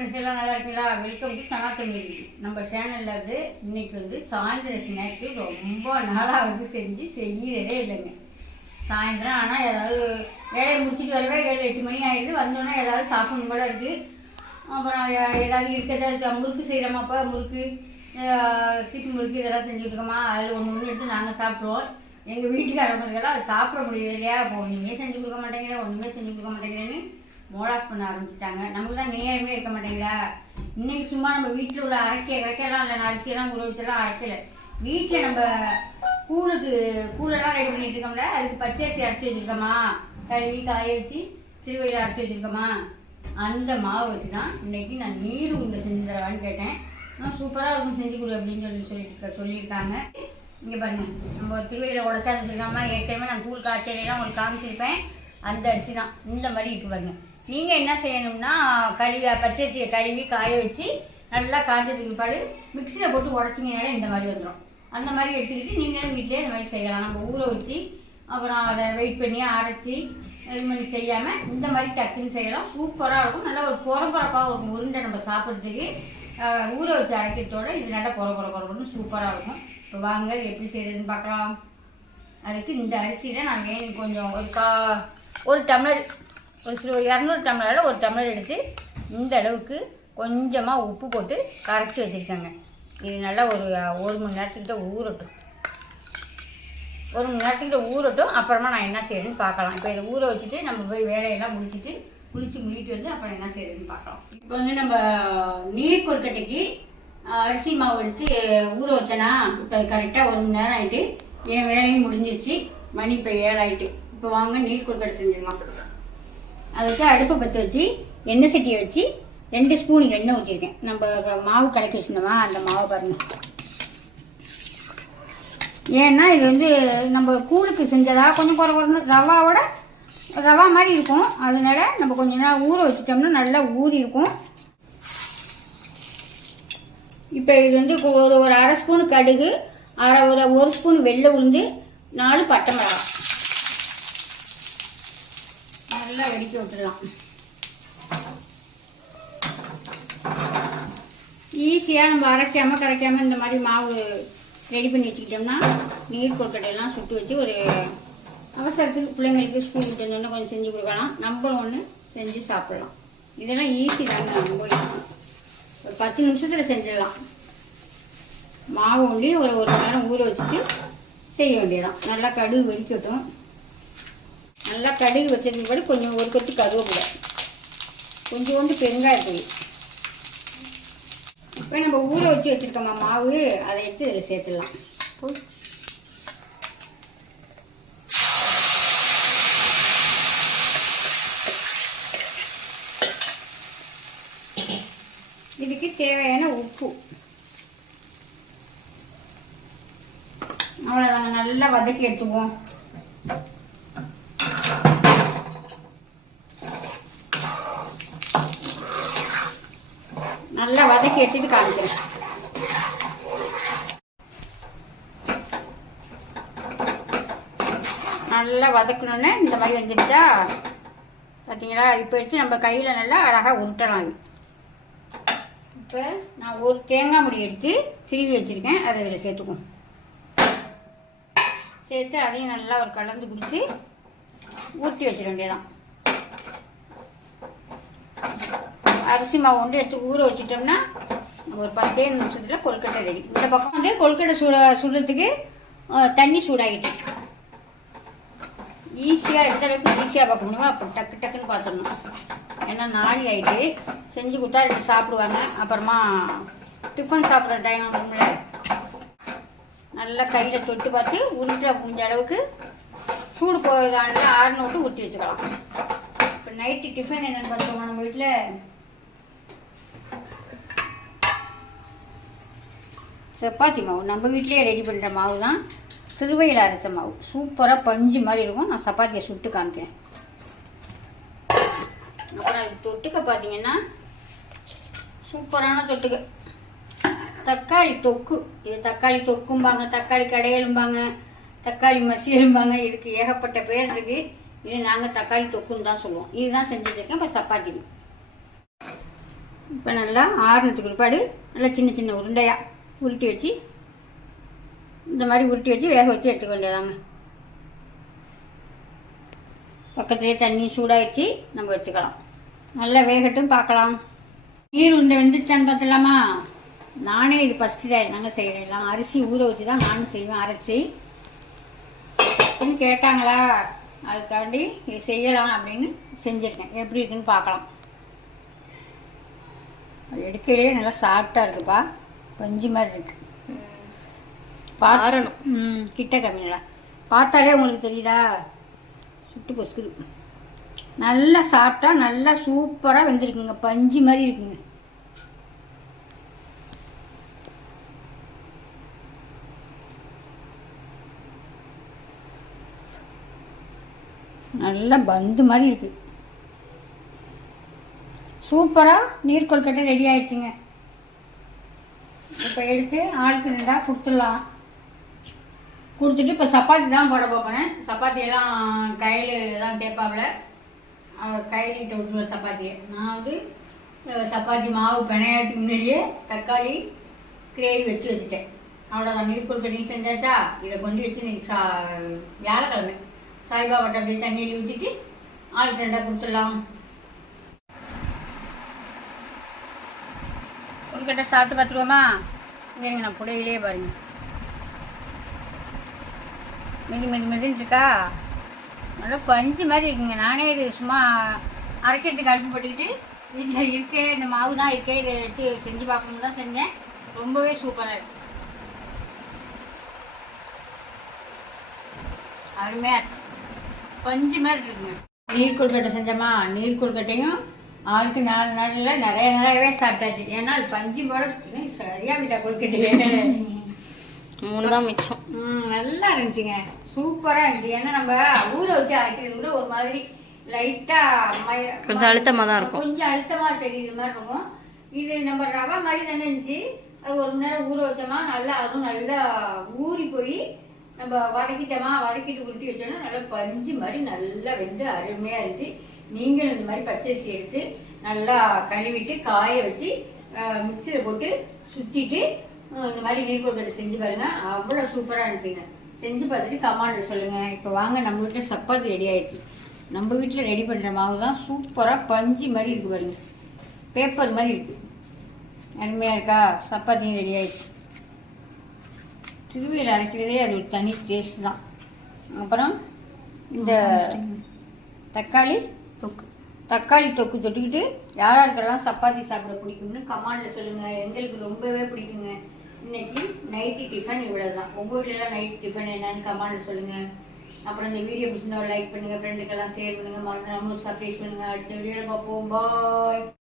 Friends எல்லாம் நல்லா இருக்கீங்களா? வெல்கம் டு கனா தமிழ். நம்ம சேனலில் வந்து இன்னைக்கு வந்து சாயந்தர ஸ்நாக்ஸு ரொம்ப நாளாக வந்து செய்யறதே இல்லைங்க. சாயந்தரம் ஆனால் ஏதாவது வேலையை முடிச்சுட்டு வரவே 7-8 மணி ஆகிடுது. வந்தோன்னே ஏதாவது சாப்பிடணும் போல இருக்குது. அப்புறம் ஏதாவது இருக்கிறத முறுக்கு செய்கிறோமாப்பா, முறுக்கு சீப்பு முறுக்கு இதெல்லாம் செஞ்சுட்டு இருக்கோமா, அதில் ஒன்று எடுத்து நாங்கள் சாப்பிடுவோம். எங்கள் வீட்டுக்காரங்களுக்கெல்லாம் அதை சாப்பிட முடியுது இல்லையா? இப்போ ஒன்றுமே செஞ்சு கொடுக்க மாட்டேங்கிறேன், ஒன்றுமே செஞ்சு கொடுக்க மாட்டேங்கிறேன்னு மோலாஸ் பண்ண ஆரம்பிச்சுட்டாங்க. நமக்கு தான் நேரமே இருக்க மாட்டேங்குதா? இன்னைக்கு சும்மா நம்ம வீட்டில் உள்ள அரைக்கலாம் இல்லை, அரிசியெல்லாம் ஊற வச்செல்லாம் அரைக்கலை. வீட்டில் நம்ம கூழெல்லாம் ரெடி பண்ணிட்டு இருக்கோம்ல, அதுக்கு பச்சரிசி அரைச்சி வச்சுருக்கோமா, கழுவி காய வச்சு திருவையில் அரைச்சி வச்சுருக்கோமா, அந்த மாவு வச்சு தான் இன்னைக்கு நான் நீர் உருண்டை செஞ்சு தரவான்னு கேட்டேன். சூப்பராக இருக்கும், செஞ்சு கொடு அப்படின்னு சொல்லியிருக்காங்க. இங்கே பாருங்க, நம்ம திருவையில் உடச்சா வச்சுருக்காமா, ஏற்கனவே நான் கூழ் காய்ச்சலாம் உங்களுக்கு காமிச்சிருப்பேன். அந்த அரிசி தான் இந்த மாதிரி இருக்கு பாருங்க. நீங்கள் என்ன செய்யணும்னா, பச்சரிசியை கழுவி காய வச்சு நல்லா காய்ச்சதுக்கு பிற்பாடு மிக்சியில் போட்டு உடச்சிங்கனாலே இந்த மாதிரி வந்துடும். அந்த மாதிரி எடுத்துக்கிட்டு நீங்களும் வீட்டிலே இந்த மாதிரி செய்யலாம். நம்ம ஊற வச்சு அப்புறம் அதை வெயிட் பண்ணி அரைச்சி இது மாதிரி செய்யாமல் இந்த மாதிரி டக்குன்னு செய்யலாம். சூப்பராக இருக்கும். நல்லா ஒரு பொறப்பொறப்பாக இருக்கும் உருண்டை நம்ம சாப்பிட்றதுக்கு. ஊற வச்சு அரைக்கிறதோட இது நல்லா பொறப்பொறன்னு சூப்பராக இருக்கும். இப்போ வாங்க எப்படி செய்கிறதுன்னு பார்க்கலாம். அதுக்கு இந்த அரிசியில் நான் வேணும் கொஞ்சம் ஒரு டம்ளர், ஒரு 200 டம்ளரில் ஒரு டம்ளர் எடுத்து இந்த அளவுக்கு கொஞ்சமாக உப்பு போட்டு கரைச்சி வச்சுருக்கேங்க. இது நல்லா ஒரு மணி நேரத்துக்கிட்ட ஊறட்டும். ஒரு மணி நேரத்துக்கிட்ட ஊறட்டும். அப்புறமா நான் என்ன செய்யறேன்னு பார்க்கலாம். இப்போ இதை ஊற வச்சுட்டு நம்ம போய் வேலையெல்லாம் முடிச்சுட்டு வந்து அப்புறம் என்ன செய்யறதுன்னு பார்க்கலாம். இப்போ வந்து நம்ம நீர் கொழுக்கட்டைக்கு அரிசி மாவு எடுத்து ஊற வச்சேன்னா, இப்போ கரெக்டாக 1 மணி நேரம் ஆகிட்டு என் வேலையும் முடிஞ்சிருச்சு. மணி இப்போ 7 ஆகிட்டு. இப்போ வாங்க நீர் கொழுக்கட்டை செஞ்சிடலாம். அதுக்கு அடுப்பை பற்ற வச்சு எண்ணெய் சட்டியை வச்சு 2 ஸ்பூன் எண்ணெய் ஊற்றிருக்கேன். நம்ம மாவு கலக்கி வச்சுருந்தோமா, அந்த மாவு பாருங்கள். ஏன்னா இது வந்து நம்ம கூழுக்கு செஞ்சதா கொஞ்சம் குறைந்து ரவா மாதிரி இருக்கும். அதனால நம்ம கொஞ்சம் நேரம் ஊற வச்சுட்டோம்னா நல்லா ஊறி இருக்கும். இப்போ இது வந்து ஒரு 1/2 ஸ்பூன் கடுகு, 1 ஸ்பூன் வெள்ளை உளுந்து, 4 பட்டை மிளகாய் நல்லா வெடிக்க விட்டுடலாம். ஈஸியாக நம்ம கரைக்காமல் இந்த மாதிரி மாவு ரெடி பண்ணி வச்சுக்கிட்டோம்னா நீர் கொழுக்கட்டையெல்லாம் சுட்டு வச்சு ஒரு அவசரத்துக்கு பிள்ளைங்களுக்கு ஸ்கூல் விட்டு வந்தோன்னா கொஞ்சம் செஞ்சு கொடுக்கலாம். நம்மளும் ஒன்று செஞ்சு சாப்பிடலாம். இதெல்லாம் ஈஸி தாங்க, ரொம்ப ஈஸி. ஒரு 10 நிமிஷத்தில் செஞ்சிடலாம். மாவு ஒண்டி ஒரு மணி நேரம் ஊற வச்சுட்டு செய்ய வேண்டியதான். நல்லா கடுகு வெடிக்கட்டும். நல்லா கடுகு வச்சதுக்கு பிறகு கொஞ்சம் ஒரு கொத்து கருவேப்பிலை, கொஞ்சோண்டு பெருங்காயத்தூள். இப்போ நம்ம ஊற வச்சு வச்சுருக்கோமா மாவு, அதை எடுத்து இதில் சேர்த்துடலாம். இதுக்கு தேவையான உப்பு அவ்வளோதாங்க. நல்லா வதக்கி எடுத்துக்குவோம். நல்லா வதக்கி எடுத்துட்டு காமிக்கிறேன். நல்லா வதக்கணுன்னு இந்த மாதிரி வந்துடுச்சா பார்த்தீங்களா? இப்போ எடுத்து நம்ம கையில் நல்லா அழகாக உருட்டலாம். இப்போ நான் ஒரு தேங்காய் முடி எடுத்து திருவி வச்சுருக்கேன். அதை இதில் சேர்த்துக்குவோம். சேர்த்து அதையும் நல்லா ஒரு கலந்து கொடுத்து ஊற்றி வச்சிட வேண்டியதான். அரிசி மாவு ஒன்று எடுத்து ஊற வச்சுட்டோம்னா ஒரு 10 நிமிஷத்தில் கொழுக்கட்டை ரெடி. இந்த பக்கம் வந்து கொழுக்கட்டை சுடுறதுக்கு தண்ணி சூடாகிட்டு ஈஸியாக எந்த அளவுக்கு ஈஸியாக பார்க்க முடியுமோ அப்போ டக்குன்னு பார்த்துடணும். ஏன்னா நாளி ஆகிட்டு செஞ்சு கொடுத்தா 2 சாப்பிடுவாங்க. அப்புறமா டிஃபன் சாப்பிட்ற டைம் வரும்ல, நல்லா கையில் தொட்டு பார்த்து உருட்டுற முடிஞ்ச அளவுக்கு சூடு போதான ஆறுன விட்டு ஊற்றி வச்சுக்கலாம். இப்போ நைட்டு டிஃபன் என்னென்னு பார்த்தோமா, நம்ம வீட்டில் சப்பாத்தி மாவு நம்ம வீட்டிலேயே ரெடி பண்ணுற மாவு தான், திருவையில் அரைச்ச மாவு. சூப்பராக பஞ்சு மாதிரி இருக்கும். நான் சப்பாத்தியை சுட்டு காமிக்கிறேன். அப்புறம் அது தொட்டுக்க பார்த்தீங்கன்னா சூப்பரான தொட்டுக்க தக்காளி தொக்கு. இது தக்காளி தொக்கும்பாங்க, தக்காளி கடையலும்பாங்க, தக்காளி மசியலும்பாங்க. இதுக்கு ஏகப்பட்ட பேர் இருக்குது. இது நாங்கள் தக்காளி தொக்குன்னு தான் சொல்லுவோம். இதுதான் செஞ்சுருக்கேன். இப்போ சப்பாத்தி இப்போ நல்லா ஆறுனதுக்கு பிற்பாடு நல்லா சின்ன சின்ன உருண்டையாக உருட்டி வச்சு இந்த மாதிரி உருட்டி வச்சு வேக வச்சு எடுத்துக்க வேண்டியதாங்க. பக்கத்துலேயே தண்ணி சூடாகிடுச்சு, நம்ம வச்சுக்கலாம். நல்லா வேகட்டும், பார்க்கலாம். நீர் உருண்டை வெந்துச்சான்னு பார்த்துலாமா? நானே இது ஃபஸ்ட்டு டைம் நாங்கள் செய்கிறேன். எல்லாம் அரிசி ஊற வச்சு தான் நானும் செய்வேன், அரைச்சி. கேட்டாங்களா, அதுக்காண்டி இது செய்யலாம் அப்படின்னு செஞ்சுருக்கேன். எப்படி இருக்குன்னு பார்க்கலாம். அது எடுக்கையிலே நல்லா சாஃப்டாக இருக்குப்பா, பஞ்சு மாதிரி இருக்கு. பாரணும் கிட்ட கம்மிங்களா, பார்த்தாலே உங்களுக்கு தெரியுதா, சுட்டு பொசுக்குது. நல்லா சாப்பிட்டா நல்லா சூப்பராக வெந்திருக்குங்க, பஞ்சு மாதிரி இருக்குங்க. நல்லா பந்து மாதிரி இருக்கு. சூப்பராக நீர் கொழுக்கட்டை ரெடி ஆயிடுச்சுங்க. இப்போ எடுத்து ஆளுக்கு 2 கொடுத்துடலாம். கொடுத்துட்டு இப்போ சப்பாத்தி தான் போட போகிறேன். சப்பாத்தியெல்லாம் கையில் தான் தேய்ப்பாவில், கையிலிட்டு விட்டுருவேன் சப்பாத்தியை. நான் வந்து சப்பாத்தி மாவு பிணையத்துக்கு முன்னாடியே தக்காளி கிரேவி வச்சுட்டேன். அவ்வளோதான், நீர் கொழுக்கட்டையும் செஞ்சாச்சா. இதை கொண்டு வச்சு இன்னைக்கு வியாழக்கிழமை சாய்பாபாட்ட அப்படியே தண்ணியில் ஊற்றிட்டு ஆளுக்கு 2 கொடுத்துடலாம். கொழுக்கட்டை சாப்பிட்டு பார்த்துருவோமா? இங்கே நான் புடையிலே பாருங்க, மெதுன்னு இருக்கா, நல்லா பஞ்சு மாதிரி இருக்குங்க. நானே இது சும்மா அரைக்கிறதுக்கு அடுப்பு போட்டுக்கிட்டு வீட்டில் இருக்கே, இந்த மாவு தான் இருக்கே, இதை எடுத்து செஞ்சு பார்க்கணுன்னு தான் செஞ்சேன். ரொம்பவே சூப்பராக இருக்கு, அருமையாக இருக்கு, பஞ்சு மாதிரி இருக்குங்க. நீர் கொழுக்கட்டை செஞ்சோமா, நீர் கொழுக்கட்டையும் ஆளுக்கு 4 நாளில் நிறையவே சாப்பிட்டாச்சு. ஏன்னா அது பஞ்சு போல சரியா விட்டா கொழுக்கட்டையே 3 தான் மிச்சம். நல்லா இருந்துச்சுங்க, சூப்பராக இருந்துச்சு. ஏன்னா நம்ம ஊற வச்சு அரைக்கிறது கூட ஒரு மாதிரி லைட்டாக கொஞ்சம் அழுத்தமாக தான் இருக்கும், கொஞ்சம் அழுத்தமாக தெரியுற மாதிரி இருக்கும். இது நம்ம ரவை மாதிரி தானே இருந்துச்சு. அது 1 மணி நேரம் ஊற வச்சோமா, நல்லா அதுவும் நல்லா ஊறி போய் நம்ம வதக்கிட்டோமா, வதக்கிட்டு உருட்டி வச்சோம்னா நல்லா பஞ்சு மாதிரி நல்லா வெந்து அருமையாக இருந்துச்சு. நீங்களும் இந்த மாதிரி பச்சரிசி எடுத்து நல்லா கழுவிட்டு காய வச்சு மிக்சியில் போட்டு சுற்றிட்டு இந்த மாதிரி நீர் கொழுக்கட்டை செஞ்சு பாருங்க, அவ்வளோ சூப்பராக இருந்துச்சுங்க. செஞ்சு பார்த்துட்டு கமெண்ட்ல சொல்லுங்கள். இப்போ வாங்க, நம்ம வீட்டில் சப்பாத்தி ரெடி ஆயிடுச்சு. நம்ம வீட்டில் ரெடி பண்ணுற மாவு தான் சூப்பராக பஞ்சு மாதிரி இருக்குது பாருங்க, பேப்பர் மாதிரி இருக்குது, அருமையாக இருக்கா. சப்பாத்தியும் ரெடி ஆயிடுச்சு. திருவியில் அரைக்கிறதே அது ஒரு தனி டேஸ்ட் தான். அப்புறம் இந்த தக்காளி தொக்கு தொட்டுக்கிட்டு யாராருக்கெல்லாம் சப்பாத்தி சாப்பிட பிடிக்கும்னு கமெண்ட்ல சொல்லுங்கள். எங்களுக்கு ரொம்பவே பிடிக்குங்க. இன்னைக்கு நைட்டு டிஃபன் இவ்வளோ தான். உங்கள் வீட்டிலலாம் நைட் டிஃபன் என்னன்னு கமெண்ட்ல சொல்லுங்கள். அப்புறம் இந்த வீடியோ பிடிச்சிருந்தா லைக் பண்ணுங்கள், ஃப்ரெண்டுக்கெல்லாம் ஷேர் பண்ணுங்கள், மறந்து நம்மளும் சப்ஸ்கிரைப் பண்ணுங்கள். அடுத்த வீடியோவில் பார்ப்போம். பாய்.